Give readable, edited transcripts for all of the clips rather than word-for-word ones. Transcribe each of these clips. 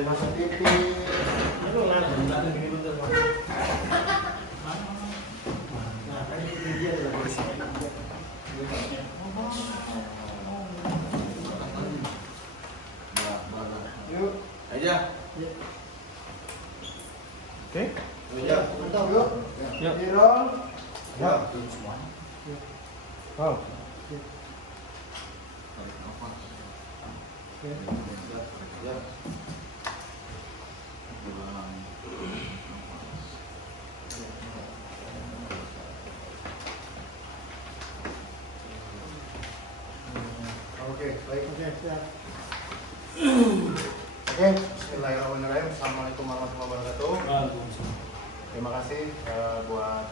Jangan titik. Aduh, nanti gini bentar, Pak. Nah, tadi dia adalah polisi. Yuk. Aja. Oke. Ya, mantap yuk. Yuk. Dirol. Ya. Semua. Wow. Ya. Oke, baik. Oke, siap. Oke, bismillahirrahmanirrahim. Assalamualaikum warahmatullahi wabarakatuh. Terima kasih buat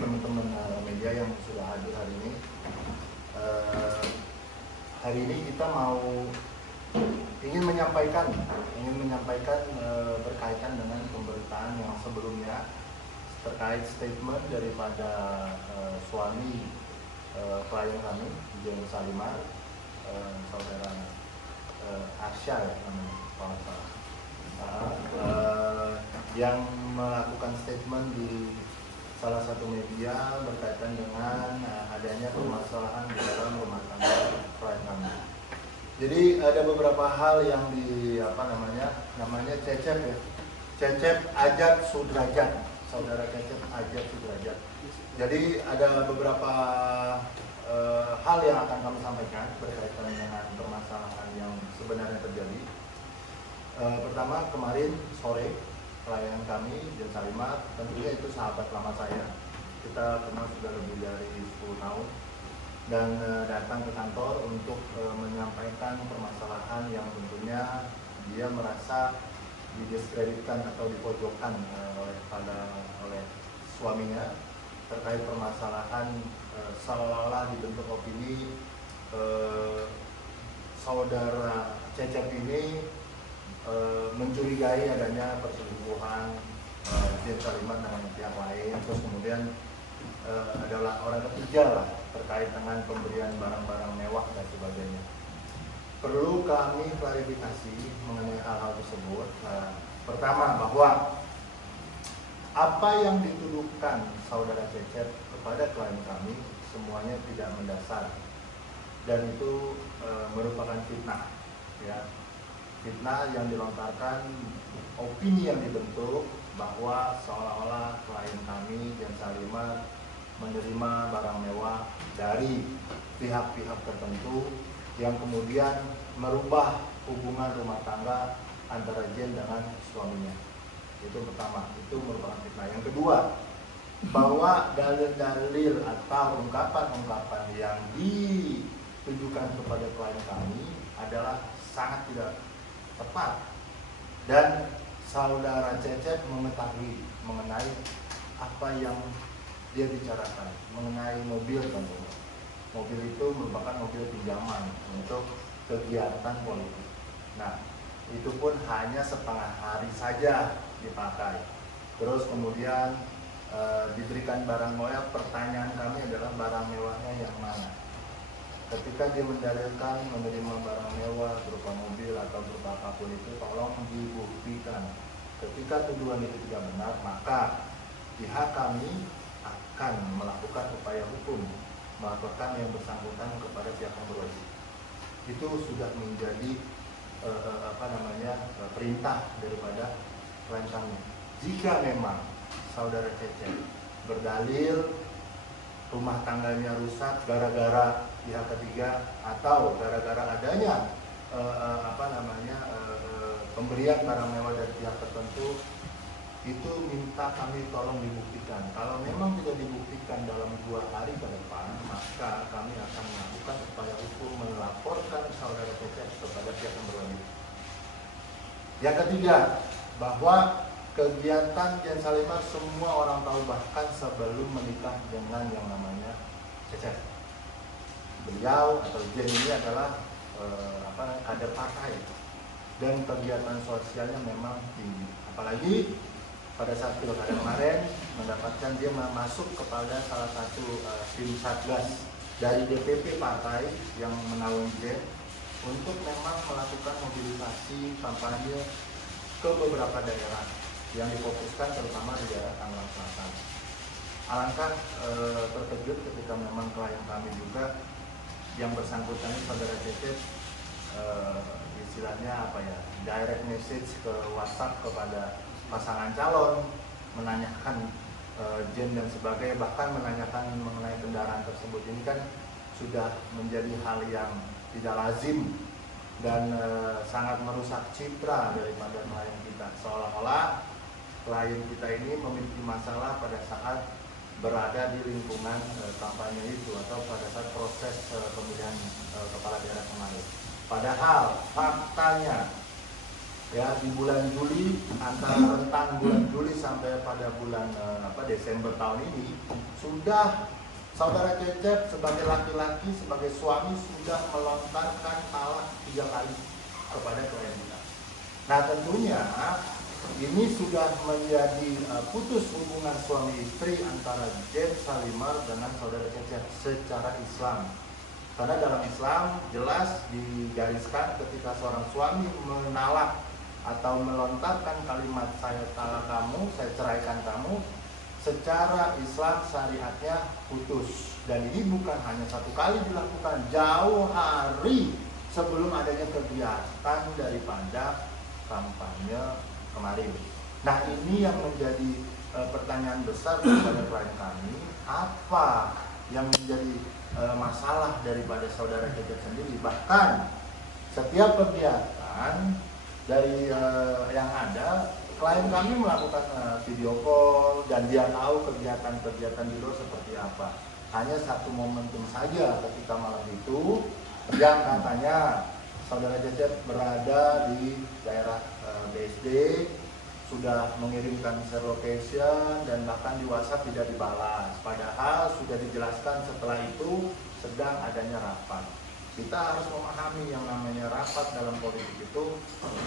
teman-teman media yang sudah hadir hari ini. Hari ini kita ingin menyampaikan berkaitan dengan pemberitaan yang sebelumnya terkait statement daripada suami klien kami, Jen Salimar, saudara Arsya ya namanya, kalau salah. Yang melakukan statement di salah satu media berkaitan dengan adanya permasalahan di dalam rumah tangga klien kami. Jadi ada beberapa hal yang namanya Cecep ya, Cecep Ajat Sudrajat, saudara Cecep Ajat Sudrajat. Jadi ada beberapa hal yang akan kami sampaikan berkaitan dengan permasalahan yang sebenarnya terjadi. Pertama, kemarin sore klien kami Jen Salimar, tentunya itu sahabat lama saya, kita kenal sudah lebih dari 10 tahun, dan datang ke kantor untuk menyampaikan permasalahan yang tentunya dia merasa didiskreditkan atau dipojokkan oleh suaminya terkait permasalahan seolah-olah dibentuk opini saudara Cecep ini mencurigai adanya perselingkuhan Jen Salimar dengan pihak lain, terus kemudian adalah orang ketiga lah terkait dengan pemberian barang-barang mewah dan sebagainya. Perlu kami klarifikasi mengenai hal-hal tersebut. Pertama, bahwa apa yang dituduhkan saudara Cecep kepada klien kami semuanya tidak mendasar dan itu merupakan fitnah, ya. Fitnah yang dilontarkan, opini yang dibentuk bahwa seolah-olah klien kami Jen Salimar menerima barang mewah dari pihak-pihak tertentu yang kemudian merubah hubungan rumah tangga antara Jen dengan suaminya. Itu pertama, itu merupakan fitnah. Yang kedua, bahwa dalil-dalil atau ungkapan-ungkapan yang ditujukan kepada klien kami adalah sangat tidak tepat, dan saudara Cecep mengetahui mengenai apa yang dia bicarakan mengenai mobil tentunya. Mobil itu merupakan mobil pinjaman untuk kegiatan politik. Nah, itu pun hanya setengah hari saja dipakai. Terus kemudian diberikan barang mewah. Pertanyaan kami adalah barang mewahnya yang mana? Ketika dia mendalilkan menerima barang mewah berupa mobil atau berupa apapun itu, tolong dibuktikan. Ketika tuduhan itu tidak benar, maka pihak kami akan melakukan upaya hukum, melaporkan yang bersangkutan kepada pihak yang berwajib. Itu sudah menjadi perintah daripada klien kami. Jika memang saudara Cecep berdalil rumah tangganya rusak gara-gara pihak ketiga atau gara-gara adanya pemberian barang mewah dari pihak tertentu, itu minta kami tolong dibuktikan. Kalau memang tidak dibuktikan dalam 2 hari ke depan, maka kami akan melakukan upaya hukum melaporkan saudara Cecep kepada pihak yang berwajib. Yang ketiga, bahwa kegiatan Jen Salimar semua orang tahu, bahkan sebelum menikah dengan yang namanya Cecep. Beliau atau Jen ini adalah kader partai dan kegiatan sosialnya memang tinggi. Apalagi pada saat pilkada kemarin mendapatkan dia masuk kepada salah satu tim satgas dari DPP partai yang menaungi Jen untuk memang melakukan mobilisasi kampanye ke beberapa daerah yang difokuskan terutama di daerah Tangerang Selatan. Alangkah terkejut ketika memang klien kami juga yang bersangkutan ini saudara Cecep istilahnya apa ya, direct message ke WhatsApp kepada pasangan calon, menanyakan jen dan sebagainya, bahkan menanyakan mengenai kendaraan tersebut. Ini kan sudah menjadi hal yang tidak lazim dan sangat merusak citra daripada klien kita, seolah-olah klien kita ini memiliki masalah pada saat berada di lingkungan kampanye itu atau pada saat proses pemilihan kepala daerah kemarin. Padahal faktanya ya di bulan Juli, antara rentan bulan Juli sampai pada bulan Desember tahun ini, sudah saudara Cecep sebagai laki-laki, sebagai suami sudah melontarkan talak 3 kali kepada klien kita. Nah tentunya ini sudah menjadi putus hubungan suami istri antara Jen Salimar dengan saudara Cecep secara Islam. Karena dalam Islam jelas digariskan ketika seorang suami menalak atau melontarkan kalimat saya talak kamu, saya ceraikan kamu, secara Islam syariatnya putus. Dan ini bukan hanya 1 kali dilakukan, jauh hari sebelum adanya kegiatan daripada kampanye kemarin. Nah ini yang menjadi pertanyaan besar kepada klien kami, apa yang menjadi masalah daripada saudara Cecep sendiri. Bahkan setiap kegiatan dari yang ada, klien kami melakukan video call dan dia tahu kegiatan-kegiatan di luar seperti apa. Hanya satu momentum saja ketika malam itu yang katanya saudara Cecep berada di daerah BSD, sudah mengirimkan share location dan bahkan di WhatsApp tidak dibalas. Padahal sudah dijelaskan setelah itu sedang adanya rapat. Kita harus memahami yang namanya rapat dalam politik itu,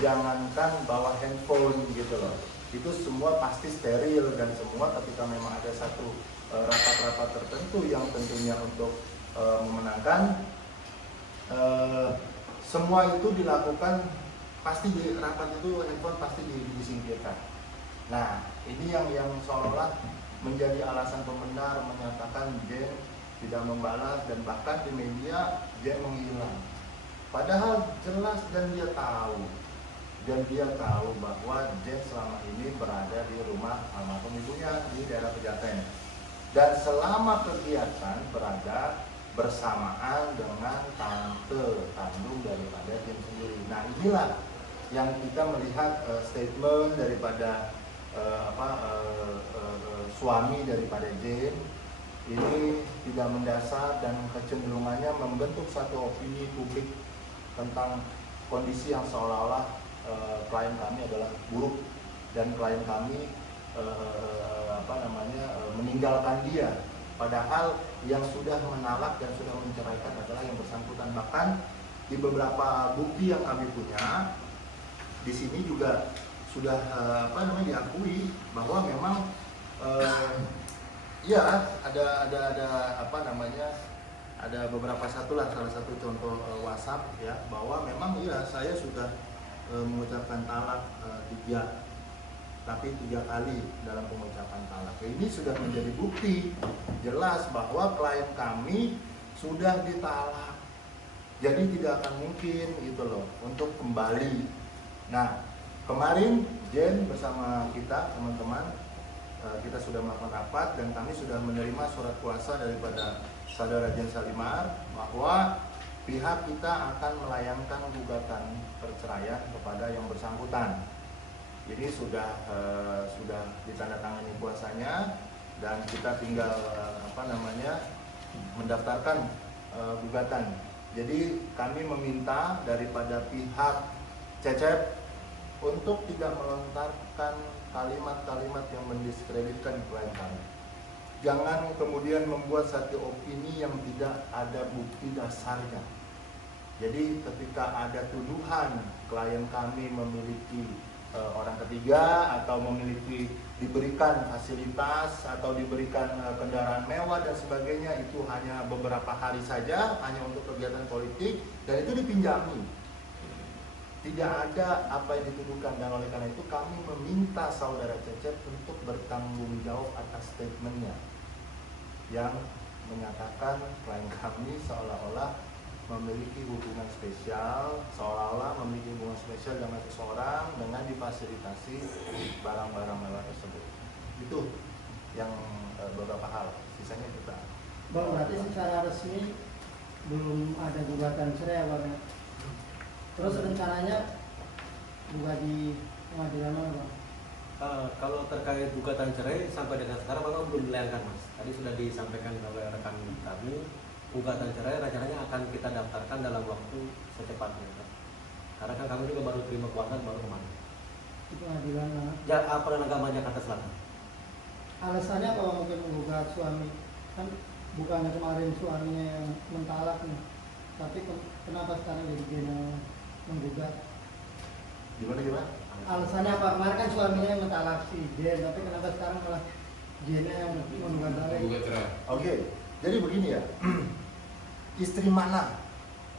jangankan bawa handphone gitu loh. Itu semua pasti steril dan semua ketika memang ada satu rapat-rapat tertentu yang tentunya untuk memenangkan, semua itu dilakukan pasti di rapat itu handphone pasti disingkirkan. Nah ini yang seolah-olah menjadi alasan pembenar menyatakan Jen tidak membalas dan bahkan di media Jen menghilang. Padahal jelas dan dia tahu bahwa Jen selama ini berada di rumah almarhum ibunya di daerah Pejaten dan selama kegiatan berada bersamaan dengan tante kandung daripada Jen sendiri. Nah inilah yang kita melihat statement daripada suami daripada Jen ini tidak mendasar dan kecenderungannya membentuk satu opini publik tentang kondisi yang seolah-olah klien kami adalah buruk dan klien kami meninggalkan dia. Padahal yang sudah menalak dan sudah menceraikan adalah yang bersangkutan. Bahkan di beberapa bukti yang kami punya di sini juga sudah diakui bahwa memang ada beberapa salah satu contoh WhatsApp ya, bahwa memang saya sudah mengucapkan talak 3 kali dalam pengucapan talak. Ini sudah menjadi bukti jelas bahwa klien kami sudah ditalak. Jadi tidak akan mungkin gitu loh untuk kembali. Nah, kemarin Jen bersama kita teman-teman kita sudah melakukan rapat dan kami sudah menerima surat kuasa daripada saudara Jen Salimar bahwa pihak kita akan melayangkan gugatan perceraian kepada yang bersangkutan. Jadi sudah ditandatangani kuasanya dan kita tinggal mendaftarkan gugatan. Jadi kami meminta daripada pihak Cecep untuk tidak melontarkan kalimat-kalimat yang mendiskreditkan klien kami. Jangan kemudian membuat satu opini yang tidak ada bukti dasarnya. Jadi ketika ada tuduhan klien kami memiliki orang ketiga atau diberikan fasilitas atau diberikan kendaraan mewah dan sebagainya, itu hanya beberapa hari saja, hanya untuk kegiatan politik dan itu dipinjami. Tidak ada apa yang dituduhkan, dan oleh karena itu kami meminta saudara Cecep untuk bertanggung jawab atas statementnya yang menyatakan klien kami seolah-olah memiliki hubungan spesial, seolah-olah memiliki hubungan spesial dengan seseorang dengan difasilitasi barang-barang mewah tersebut. Itu yang beberapa hal, sisanya kita. Bang, berarti secara resmi belum ada gugatan cerai ya Bang? Terus rencananya juga di pengadilan mana Bang? Kalau terkait gugatan cerai sampai dengan sekarang memang belum dilayangkan Mas. Tadi sudah disampaikan oleh rekan kami, gugatan cerai rencananya akan kita daftarkan dalam waktu secepatnya. Karena kan kami juga baru terima kuasa baru kemarin. Di pengadilan mana? Pengadilan Agama Jakarta Selatan. Alasannya kalau mungkin menggugat suami, kan bukannya kemarin suaminya yang mentalak nih, tapi kenapa sekarang jadi dia yang menggugat? Gimana? Alasannya apa? Kemarin kan suaminya yang mentalak si Jen, tapi kenapa sekarang malah Jennya yang menggugat balik? Oke, jadi begini ya. Istri mana?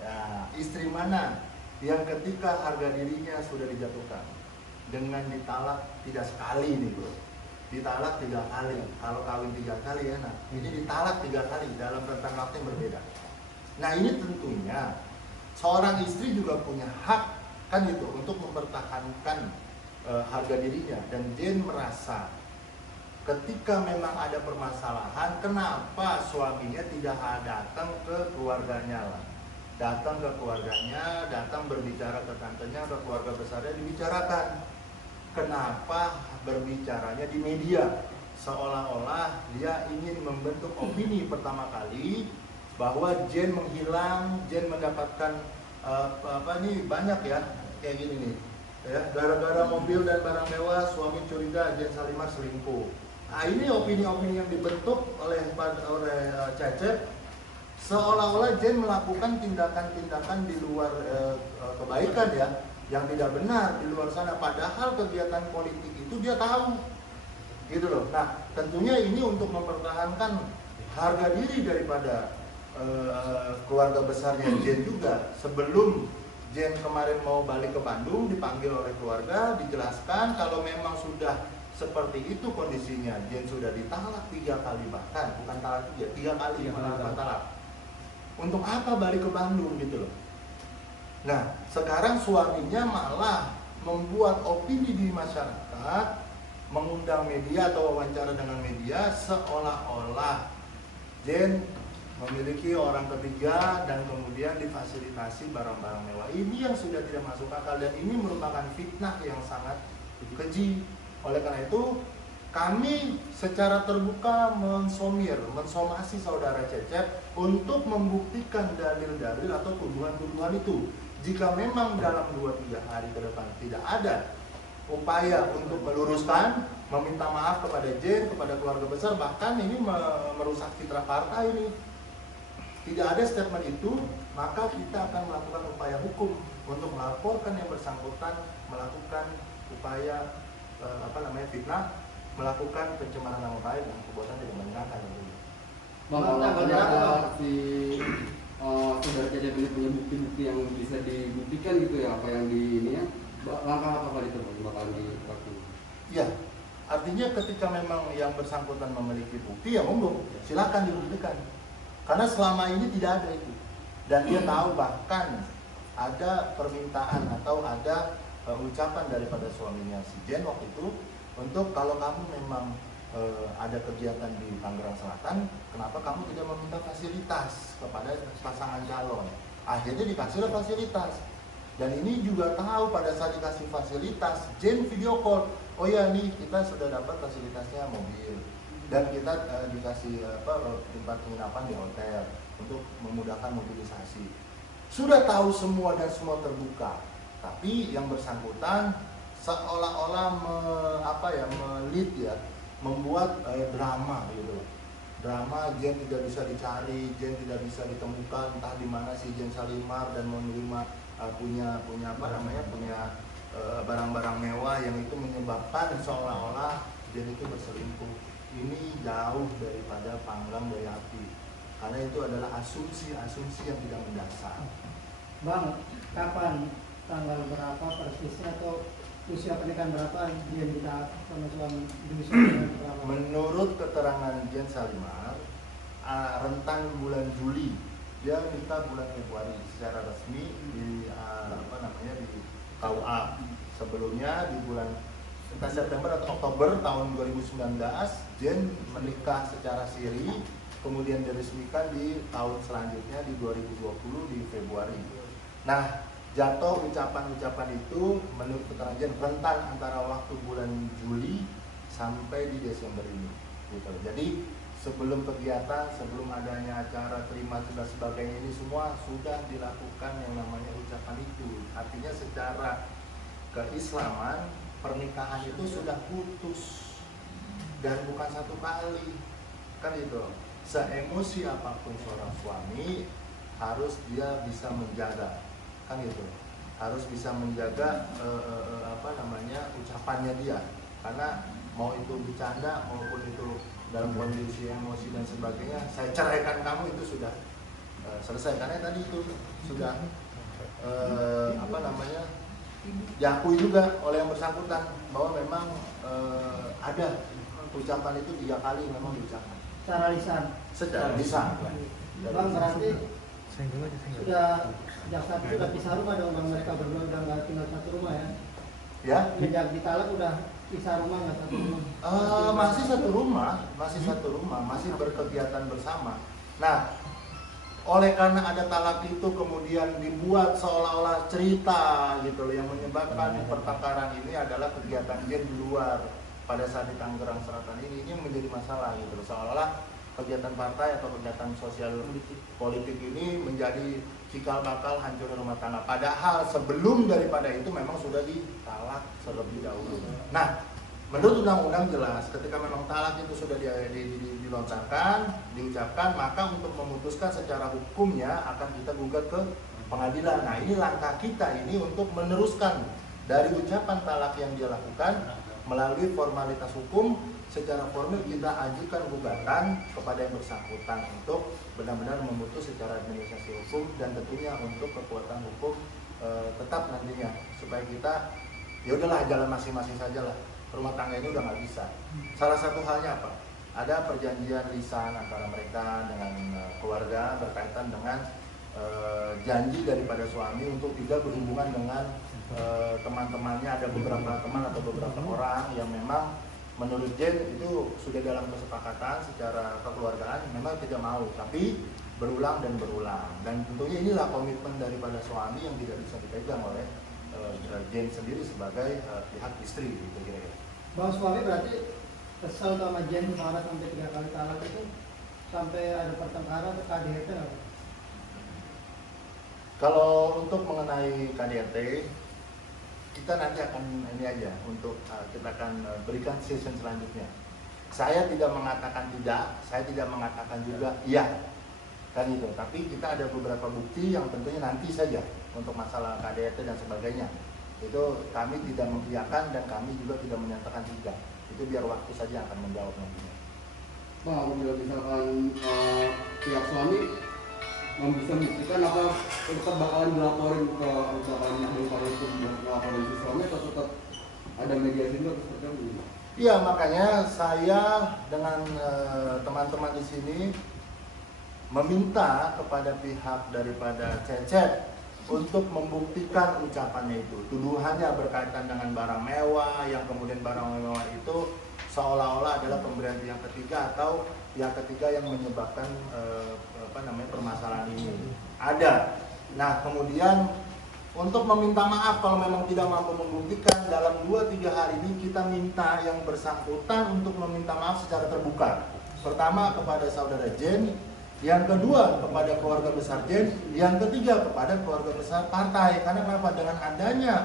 Ya, istri mana yang ketika harga dirinya sudah dijatuhkan dengan ditalak tidak sekali nih bro, ditalak 3 kali. Kalau kawin 3 kali enak, ini ditalak 3 kali dalam rentang waktu yang berbeda. Nah ini tentunya seorang istri juga punya hak kan gitu untuk mempertahankan harga dirinya, dan Jen merasa ketika memang ada permasalahan, kenapa suaminya tidak datang ke keluarganya lah, datang ke keluarganya, datang berbicara ke tantenya, ke keluarga besarnya dibicarakan. Kenapa berbicaranya di media? Seolah-olah dia ingin membentuk opini pertama kali bahwa Jen menghilang, Jen mendapatkan banyak ya kayak gini nih ya, gara-gara mobil dan barang mewah suami curiga Jen Salimar selingkuh. Nah ini opini-opini yang dibentuk oleh Cecep seolah-olah Jen melakukan tindakan-tindakan di luar kebaikan ya, yang tidak benar di luar sana, padahal kegiatan politik itu dia tahu gitu loh. Nah tentunya ini untuk mempertahankan harga diri daripada keluarga besarnya Jen juga. Sebelum Jen kemarin mau balik ke Bandung, dipanggil oleh keluarga, dijelaskan kalau memang sudah seperti itu kondisinya, Jen sudah ditalak 3 kali, bahkan bukan talak 3 kali melakukan talak. Untuk apa balik ke Bandung gitu loh. Nah sekarang suaminya malah membuat opini di masyarakat, mengundang media atau wawancara dengan media seolah-olah Jen memiliki orang ketiga dan kemudian difasilitasi barang-barang mewah. Ini yang sudah tidak masuk akal, dan ini merupakan fitnah yang sangat keji. Oleh karena itu kami secara terbuka mensomasi saudara Cecep untuk membuktikan dalil-dalil atau tuduhan-tuduhan itu. Jika memang dalam 2-3 hari ke depan tidak ada upaya untuk meluruskan, meminta maaf kepada Jen, kepada keluarga besar, bahkan ini merusak citra partai ini, tidak ada statement itu, maka kita akan melakukan upaya hukum untuk melaporkan yang bersangkutan melakukan upaya fitnah, melakukan pencemaran nama baik dan perbuatan tidak menyenangkan. Bang, kalau si saudara Cecep ini punya bukti-bukti yang bisa dibuktikan gitu ya, apa yang di ini ya, langkah apa itu bakal dilakukan? Iya, artinya ketika memang yang bersangkutan memiliki bukti ya monggo, silakan dibuktikan. Karena selama ini tidak ada itu, dan dia tahu bahkan ada permintaan atau ada ucapan daripada suaminya si Jen waktu itu untuk kalau kamu memang ada kegiatan di Tangerang Selatan, kenapa kamu tidak meminta fasilitas kepada pasangan calon? Akhirnya dikasih fasilitas, dan ini juga tahu pada saat dikasih fasilitas Jen video call, oh ya nih kita sudah dapat fasilitasnya mobil, dan kita dikasih tempat penginapan di hotel untuk memudahkan mobilisasi. Sudah tahu semua dan semua terbuka, tapi yang bersangkutan seolah-olah membuat drama gitu. Drama Jen tidak bisa dicari, Jen tidak bisa ditemukan, entah di mana si Jen Salimar, dan menerima punya barang-barang mewah yang itu menyebabkan seolah-olah Jen itu berselingkuh. Ini jauh daripada panggang dari api, karena itu adalah asumsi-asumsi yang tidak mendasar. Bang, kapan tanggal berapa persisnya atau usia pernikahan berapa dia kita sama suami di usia pernikahan berapa? Menurut keterangan Jen Salimar, rentan bulan Juli, dia nikah bulan Februari secara resmi di di KUA. Sebelumnya di bulan entah September atau Oktober tahun 2019, Jen menikah secara siri, kemudian diresmikan di tahun selanjutnya di 2020 di Februari. Nah, jatuh ucapan-ucapan itu menurut keterangan Jen rentan antara waktu bulan Juli sampai di Desember ini. Gitu. Jadi sebelum kegiatan, sebelum adanya acara terima dan sebagainya ini semua sudah dilakukan yang namanya ucapan itu. Artinya secara keislaman pernikahan itu sudah putus dan bukan satu kali, kan itu. Seemosi apapun seorang suami harus dia bisa menjaga, kan itu. Harus bisa menjaga ucapannya dia, karena mau itu bercanda maupun itu dalam kondisi emosi dan sebagainya, saya ceraikan kamu itu sudah selesai, karena tadi itu sudah diakui juga oleh yang bersangkutan bahwa memang ada ucapan itu 3 kali memang diucapkan secara lisan. Bang, berarti sudah jaksa itu sudah pisah rumah dong bang, mereka berdua udah nggak tinggal satu rumah ya? Ya? Sejak ditalak udah pisah rumah nggak satu rumah? Masih satu rumah, masih berkegiatan bersama. Nah, oleh karena ada talak itu kemudian dibuat seolah-olah cerita gitu loh, yang menyebabkan pertengkaran ini adalah kegiatan dia di luar pada saat di Tangerang Selatan ini yang menjadi masalah gitu loh. Seolah-olah kegiatan partai atau kegiatan sosial politik ini menjadi cikal bakal hancur rumah tangga. Padahal sebelum daripada itu memang sudah ditalak terlebih dahulu. Nah, menurut undang-undang jelas ketika memang talak itu sudah dilontarkan, diucapkan, maka untuk memutuskan secara hukumnya akan kita gugat ke pengadilan. Nah, ini langkah kita ini untuk meneruskan dari ucapan talak yang dia lakukan melalui formalitas hukum. Secara formal kita ajukan gugatan kepada yang bersangkutan untuk benar-benar memutus secara administrasi hukum dan tentunya untuk kekuatan hukum tetap nantinya, supaya kita ya udahlah jalan masing-masing saja lah, rumah tangga ini udah nggak bisa. Salah satu halnya apa? Ada perjanjian lisan antara mereka dengan keluarga berkaitan dengan janji daripada suami untuk tidak berhubungan dengan teman-temannya. Ada beberapa teman atau beberapa orang yang memang menurut Jen itu sudah dalam kesepakatan secara kekeluargaan memang tidak mau, tapi berulang dan tentunya inilah komitmen daripada suami yang tidak bisa dipegang oleh Jen sendiri sebagai pihak istri gitu kira-kira. Bang, suami berarti kesel sama Jen marah sampai 3 kali talak itu, sampai ada pertengkaran ke KDRT nggak? Kalau untuk mengenai KDRT, kita nanti akan ini aja untuk kita akan berikan season selanjutnya. Saya tidak mengatakan tidak, saya tidak mengatakan juga iya, kan itu. Tapi kita ada beberapa bukti yang tentunya nanti saja untuk masalah KDRT dan sebagainya. Itu kami tidak mengiyakan dan kami juga tidak menyatakan tidak. Itu biar waktu saja akan menjawab nantinya. Bang, apabila misalkan pihak suami bisa membuktikan apa tetap bakalan dilaporin ke misalkan itu laporin si suami atau tetap ada mediasi juga seperti itu? Iya, makanya saya dengan teman-teman di sini meminta kepada pihak daripada Cecep untuk membuktikan ucapannya itu. Tuduhannya berkaitan dengan barang mewah, yang kemudian barang mewah itu seolah-olah adalah pemberian pihak ketiga atau pihak ketiga yang menyebabkan permasalahan ini. Ada. Nah, kemudian untuk meminta maaf kalau memang tidak mampu membuktikan, dalam 2-3 hari ini kita minta yang bersangkutan untuk meminta maaf secara terbuka. Pertama kepada saudara Jen, yang kedua kepada keluarga besar Jen, yang ketiga kepada keluarga besar partai. Karena kenapa? Dengan adanya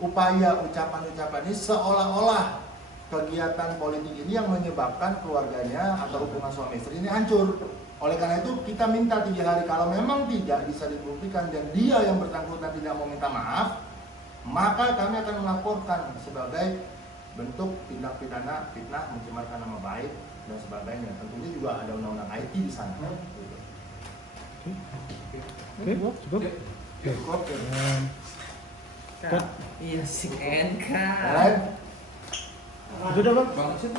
upaya ucapan-ucapan ini seolah-olah kegiatan politik ini yang menyebabkan keluarganya atau hubungan suami istri ini hancur. Oleh karena itu kita minta 3 hari, kalau memang tidak bisa dibuktikan dan dia yang bersangkutan tidak mau minta maaf, maka kami akan melaporkan sebagai bentuk tindak pidana fitnah, mencemarkan nama baik dan sebagainya. Tentunya juga ada undang-undang IT di sana. Oke, cukup. Iya si NK. Lain? Itu udah bang. Banget sih.